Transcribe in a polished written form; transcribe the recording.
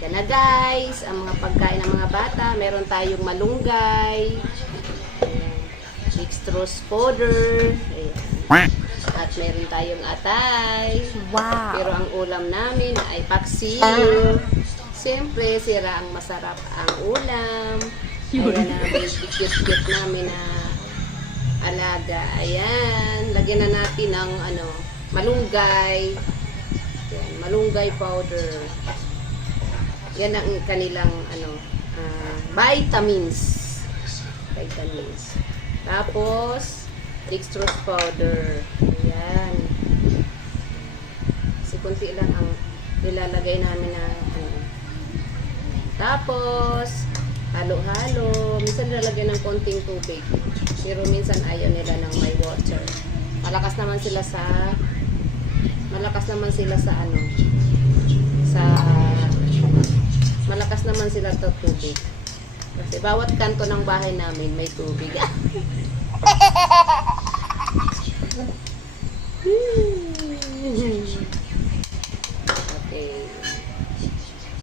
Yan na guys, ang mga pagkain ng mga bata. Meron tayong malunggay, dextrose powder, ayan. At meron tayong atay. Wow. Pero ang ulam namin ay paksiw. Siyempre, sira ang masarap ang ulam. Ayan namin, cute-cute namin na alaga. Ayan, lagyan na natin ng malunggay. Ayan, malunggay powder. Yan ang kanilang vitamins. Vitamins. Tapos, dextrose powder. Ayan. Kasi kunti lang ang nilalagay namin na Tapos, halo-halo. Minsan nilalagay ng konting tubig. Pero minsan ayaw nila ng may water. Malakas naman sila sa malakas naman sila sa tubig. Kasi bawat kanto ng bahay namin may tubig.